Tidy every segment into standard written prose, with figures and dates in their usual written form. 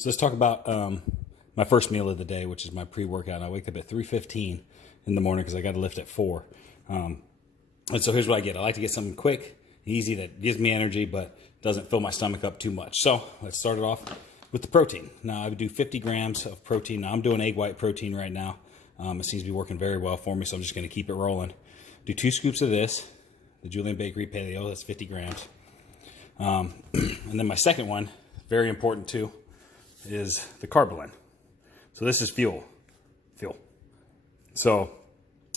So let's talk about my first meal of the day, which is my pre-workout. I wake up at 3:15 in the morning because I got to lift at 4. And so here's what I get. I like to get something quick, easy, that gives me energy, but doesn't fill my stomach up too much. So let's start it off with the protein. Now I would do 50 grams of protein. Now I'm doing egg white protein right now. It seems to be working very well for me, so I'm just going to keep it rolling. Do 2 scoops of this, the Julian Bakery Paleo. That's 50 grams. And then my second one, very important too, is the Carbohydrates. So this is fuel. So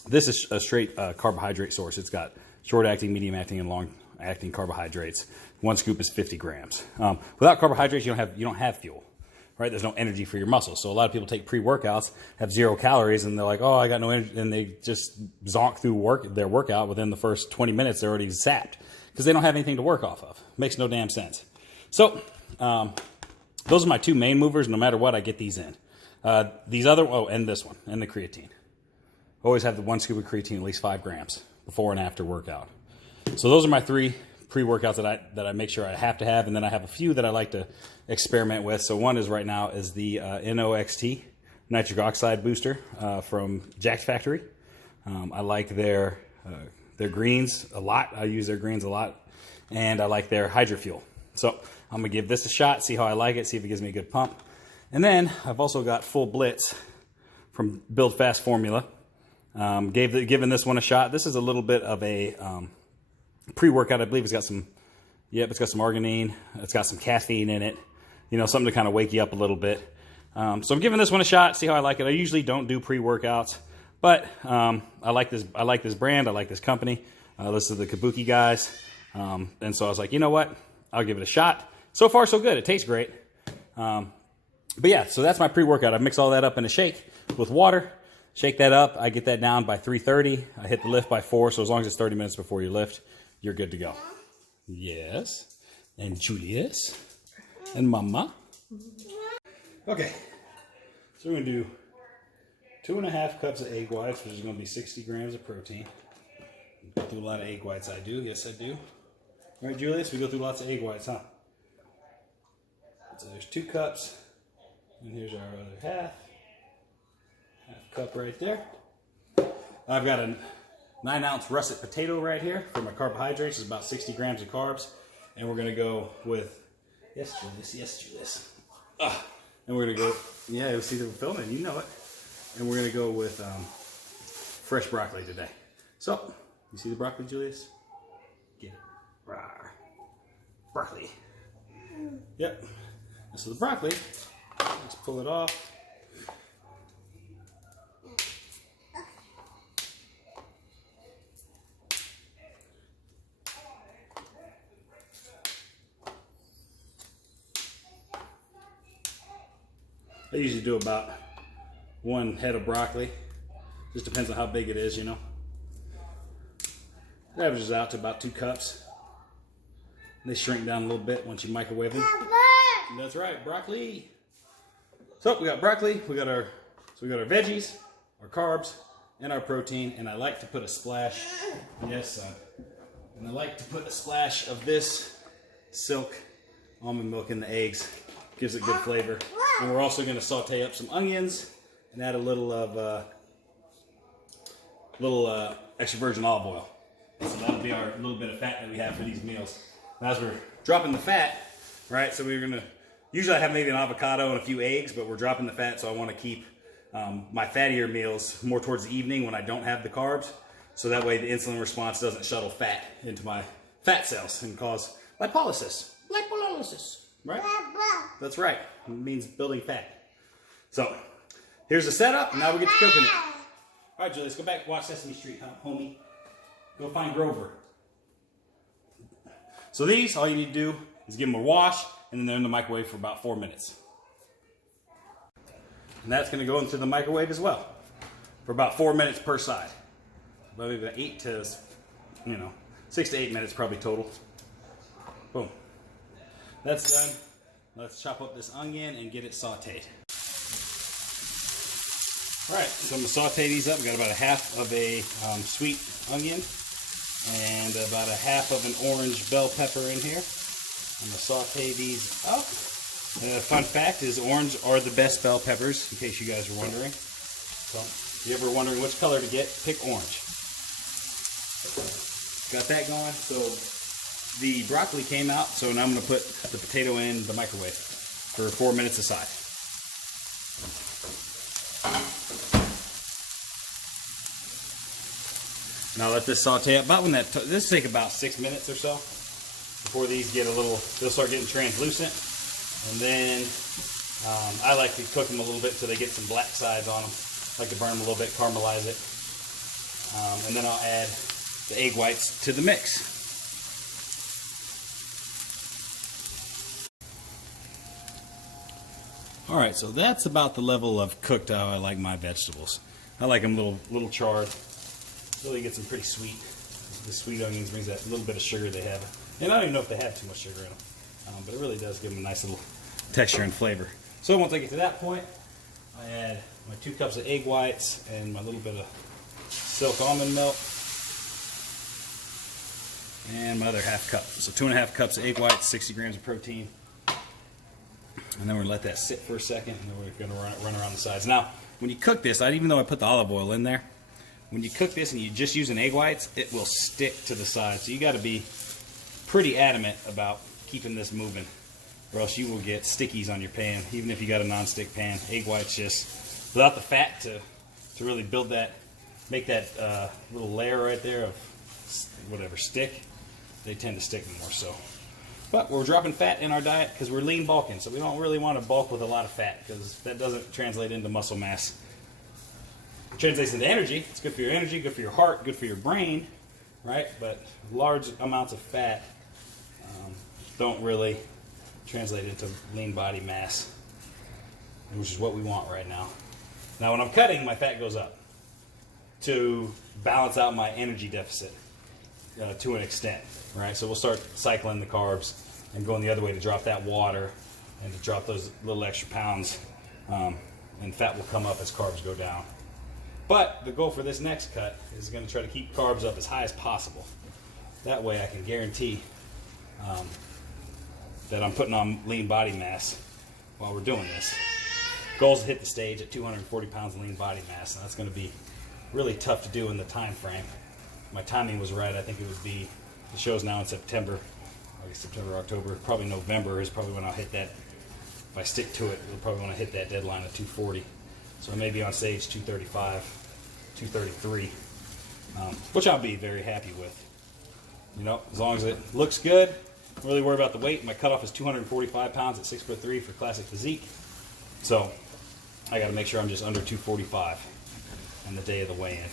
this is a straight carbohydrate source. It's got short-acting, medium-acting, and long-acting carbohydrates. 1 scoop is 50 grams. Without carbohydrates, you don't have fuel, right? There's no energy for your muscles. So a lot of people take pre-workouts, have 0 calories, and they're like, oh, I got no energy, and they just zonk through their workout. Within the first 20 minutes, they're already zapped because they don't have anything to work off of. Makes no damn sense. So those are my 2 main movers. No matter what, I get these in. These other, and this one, and the creatine. Always have the 1 scoop of creatine, at least 5 grams, before and after workout. So those are my 3 pre-workouts that I make sure I have to have, and then I have a few that I like to experiment with. So one is right now is the NOXT, nitric oxide booster from Jack's Factory. I like their greens a lot. I use their greens a lot, and I like their HydroFuel. So I'm gonna give this a shot, see how I like it, see if it gives me a good pump. And then I've also got Full Blitz from Build Fast Formula. Given this one a shot. This is a little bit of a pre-workout. I believe it's got some arginine. It's got some caffeine in it. You know, something to kind of wake you up a little bit. So I'm giving this one a shot, see how I like it. I usually don't do pre-workouts, but I like this brand. I like this company. This is the Kabuki guys. And so I was like, you know what? I'll give it a shot. So far, so good. It tastes great. But yeah, so that's my pre-workout. I mix all that up in a shake with water. Shake that up. I get that down by 3:30. I hit the lift by 4. So as long as it's 30 minutes before you lift, you're good to go. Yes. And Julius. And Mama. Okay. So we're going to do 2.5 cups of egg whites, which is going to be 60 grams of protein. Go through a lot of egg whites. I do. Yes, I do. All right, Julius, we go through lots of egg whites, huh? So there's 2 cups. And here's our other half. Half cup right there. I've got a 9-ounce russet potato right here for my carbohydrates. It's about 60 grams of carbs. And we're going to go with, yes, Julius. And we're going to go, yeah, you'll see the filming, you know it. And we're going to go with fresh broccoli today. So, you see the broccoli, Julius? Get it. Rawr. Broccoli. Yep. And so the broccoli, let's pull it off. I usually do about 1 head of broccoli. Just depends on how big it is, you know. It averages out to about 2 cups. They shrink down a little bit once you microwave them. That's right, broccoli. So we got broccoli, we got our veggies, our carbs, and our protein. And I like to put a splash, yes son. And I like to put a splash of this Silk almond milk in the eggs. Gives it good flavor. And we're also going to saute up some onions and add a little of extra virgin olive oil. So that'll be our little bit of fat that we have for these meals. And as we're dropping the fat, right? So we're going to usually I have maybe an avocado and a few eggs, but we're dropping the fat, so I want to keep my fattier meals more towards the evening when I don't have the carbs. So that way the insulin response doesn't shuttle fat into my fat cells and cause lipolysis. Right? That's right. It means building fat. So, here's the setup. Now we get to cooking it. All right, Julius, go back and watch Sesame Street, homie. Go find Grover. So these, all you need to do is give them a wash, and then they're in the microwave for about 4 minutes. And that's going to go into the microwave as well for about 4 minutes per side. Maybe about 6 to 8 minutes probably total. Boom. That's done. Let's chop up this onion and get it sauteed. All right, so I'm gonna saute these up. We got about a half of a sweet onion and about a half of an orange bell pepper in here. I'm gonna saute these up. Fun fact is orange are the best bell peppers, in case you guys are wondering. So, if you're ever wondering which color to get, pick orange. Got that going. So the broccoli came out, so now I'm going to put the potato in the microwave for 4 minutes aside. Now let this saute up. About when that this will take about 6 minutes or so before these get a little. They'll start getting translucent, and then I like to cook them a little bit so they get some black sides on them. I like to burn them a little bit, caramelize it, and then I'll add the egg whites to the mix. All right, so that's about the level of cooked how I like my vegetables. I like them little charred. Really gets them pretty sweet. The sweet onions brings that little bit of sugar they have. And I don't even know if they have too much sugar in them. But it really does give them a nice little texture and flavor. So once I get to that point, I add my 2 cups of egg whites and my little bit of silk almond milk. And my other half cup. So 2.5 cups of egg whites, 60 grams of protein. And then we're going to let that sit for a second, and then we're going to run around the sides. Now, when you cook this, even though I put the olive oil in there, when you cook this and you just use an egg whites, it will stick to the sides. So you got to be pretty adamant about keeping this moving, or else you will get stickies on your pan, even if you got a non-stick pan. Egg whites just, without the fat to really build that, make that little layer right there of whatever stick, they tend to stick more so. But we're dropping fat in our diet because we're lean bulking, so we don't really want to bulk with a lot of fat because that doesn't translate into muscle mass. It translates into energy. It's good for your energy, good for your heart, good for your brain, right? But large amounts of fat don't really translate into lean body mass, which is what we want right now. Now when I'm cutting, my fat goes up to balance out my energy deficit to an extent, right? So we'll start cycling the carbs and going the other way to drop that water and to drop those little extra pounds, and fat will come up as carbs go down. But the goal for this next cut is going to try to keep carbs up as high as possible. That way I can guarantee that I'm putting on lean body mass while we're doing this. Goal is to hit the stage at 240 pounds of lean body mass, and that's going to be really tough to do in the time frame. My timing was right. I think it would be, the show's now in September, September, October, probably November is probably when I'll hit that. If I stick to it, we'll probably want to hit that deadline of 240. So I may be on stage 235, 233, which I'll be very happy with. You know, as long as it looks good. I'm really worried about the weight. My cutoff is 245 pounds at 6'3" for classic physique. So I got to make sure I'm just under 245 on the day of the weigh-in.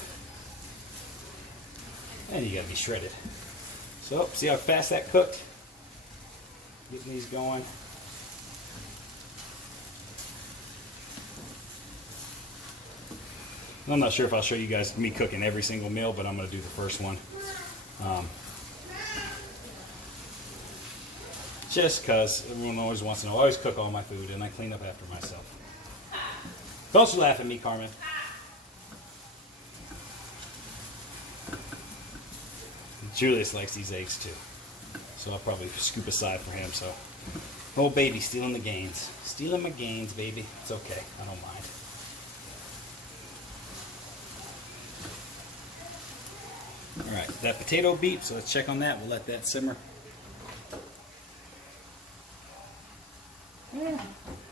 And you got to be shredded. So see how fast that cooked? Getting these going. I'm not sure if I'll show you guys me cooking every single meal, but I'm going to do the first one. Just because everyone always wants to know. I always cook all my food and I clean up after myself. Don't you laugh at me, Carmen. Julius likes these eggs too, so I'll probably scoop aside for him. So, oh baby, stealing the gains. Stealing my gains, baby. It's okay, I don't mind. Alright, that potato beep, so let's check on that. We'll let that simmer. Yeah,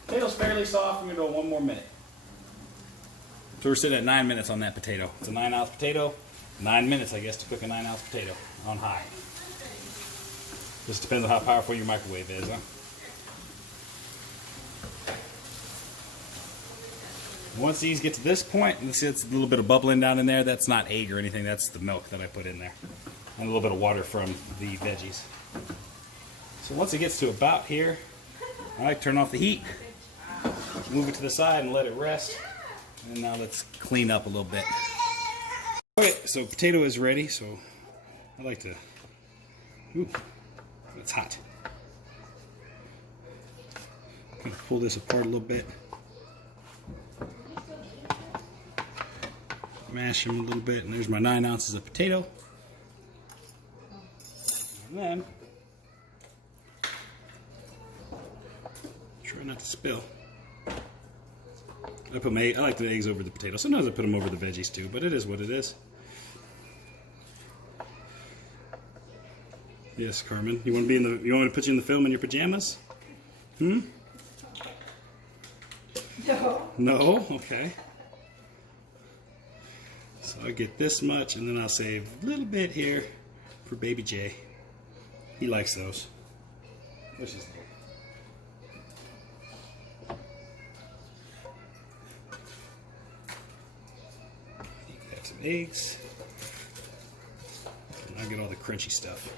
potato's fairly soft. I'm going to go 1 more minute. So we're sitting at 9 minutes on that potato. It's a 9-ounce potato. 9 minutes, I guess, to cook a 9-ounce potato on high. Just depends on how powerful your microwave is, huh? Once these get to this point, you see it's a little bit of bubbling down in there. That's not egg or anything. That's the milk that I put in there. And a little bit of water from the veggies. So once it gets to about here, I like to turn off the heat, move it to the side and let it rest. And now let's clean up a little bit. Okay, so potato is ready, so I like to, ooh, it's hot. I'm going to pull this apart a little bit. Mash them a little bit, and there's my 9 ounces of potato. And then, try not to spill. I like the eggs over the potatoes. Sometimes I put them over the veggies too, but it is what it is. Yes, Carmen. You want me to put you in the film in your pajamas? Hmm? No. No? Okay. So I'll get this much, and then I'll save a little bit here for baby Jay. He likes those. What's his name? You can have some eggs. And I'll get all the crunchy stuff.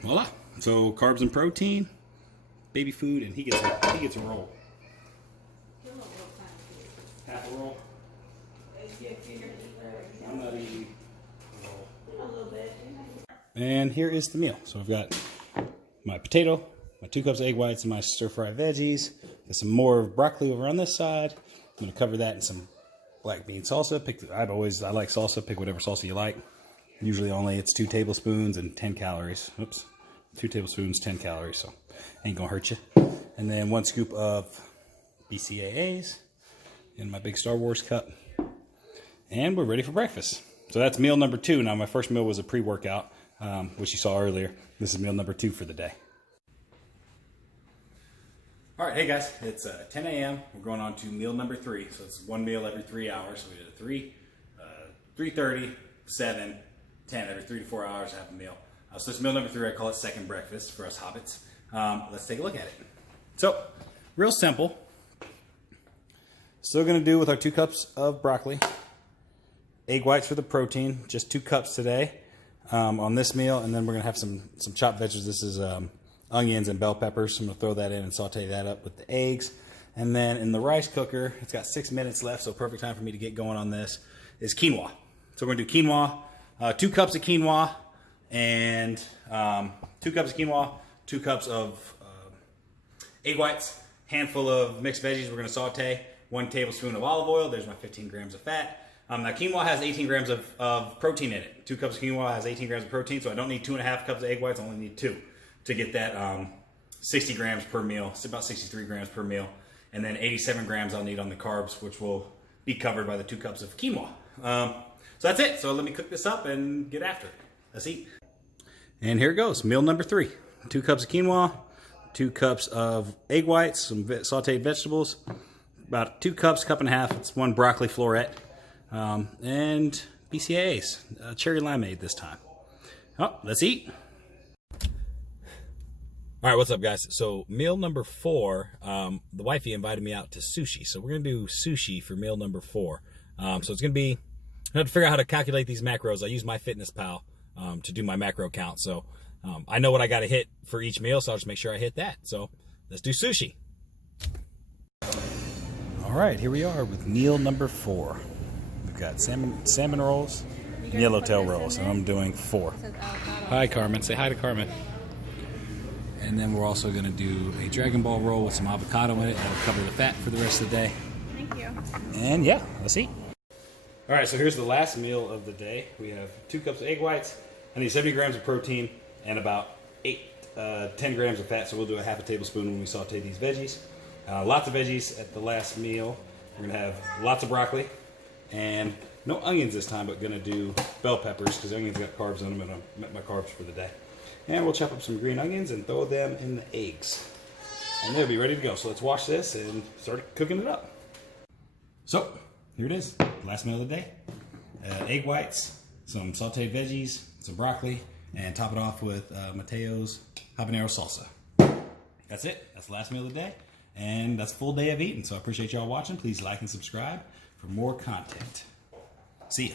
Voila. So carbs and protein, baby food, and he gets a roll. Half a roll. I'm not eating a roll. And here is the meal. So I've got my potato, my 2 cups of egg whites, and my stir-fried veggies. Got some more broccoli over on this side. I'm going to cover that in some black bean salsa. I like salsa. Pick whatever salsa you like. Usually it's 2 tablespoons and 10 calories. Oops. 2 tablespoons, 10 calories, so ain't gonna hurt you. And then 1 scoop of BCAAs in my big Star Wars cup. And we're ready for breakfast. So that's meal number 2. Now my first meal was a pre-workout, which you saw earlier. This is meal number 2 for the day. All right, hey guys, it's 10 a.m. We're going on to meal number 3. So it's 1 meal every 3 hours. So we did a 3, 3:30, 7, 10. Every 3 to 4 hours I have a meal. So this meal number 3, I call it second breakfast for us hobbits. Let's take a look at it. So, real simple. Still going to do with our 2 cups of broccoli. Egg whites for the protein, just 2 cups today on this meal. And then we're going to have some chopped vegetables. This is onions and bell peppers. So I'm going to throw that in and saute that up with the eggs. And then in the rice cooker, it's got 6 minutes left, so perfect time for me to get going on this, is quinoa. So we're going to do quinoa, 2 cups of quinoa, and 2 cups of quinoa, 2 cups of egg whites, handful of mixed veggies we're going to saute, 1 tablespoon of olive oil. There's my 15 grams of fat. Now quinoa has 18 grams of protein in it. 2 cups of quinoa has 18 grams of protein, so I don't need 2.5 cups of egg whites. I only need 2 to get that 60 grams per meal. It's about 63 grams per meal. And then 87 grams I'll need on the carbs, which will be covered by the 2 cups of quinoa. So that's it. So let me cook this up and get after it. Let's eat. And here it goes, meal number 3. 2 cups of quinoa, 2 cups of egg whites, some sauteed vegetables, about 2 cups, cup and a half. It's 1 broccoli floret, and BCAAs, cherry limeade this time. Oh, let's eat. All right, what's up, guys? So meal number 4, the wifey invited me out to sushi. So we're going to do sushi for meal number 4. So it's going to be, I have to figure out how to calculate these macros. I use MyFitnessPal to do my macro count. So I know what I got to hit for each meal, so I'll just make sure I hit that. So let's do sushi. All right, here we are with meal number 4. We've got salmon rolls, yellowtail rolls, and I'm doing 4. Hi, Carmen. Say hi to Carmen. And then we're also going to do a Dragon Ball roll with some avocado in it. That'll cover the fat for the rest of the day. Thank you. And yeah, let's eat. All right, so here's the last meal of the day. We have 2 cups of egg whites. I need 70 grams of protein and about 10 grams of fat. So we'll do a half a tablespoon when we saute these veggies. Lots of veggies at the last meal. We're going to have lots of broccoli and no onions this time, but going to do bell peppers because onions got carbs in them and I met my carbs for the day. And we'll chop up some green onions and throw them in the eggs. And they'll be ready to go. So let's wash this and start cooking it up. So here it is, last meal of the day. Egg whites, some sauteed veggies, some broccoli, and top it off with Mateo's habanero salsa. That's it. That's the last meal of the day. And that's a full day of eating. So I appreciate y'all watching. Please like and subscribe for more content. See ya.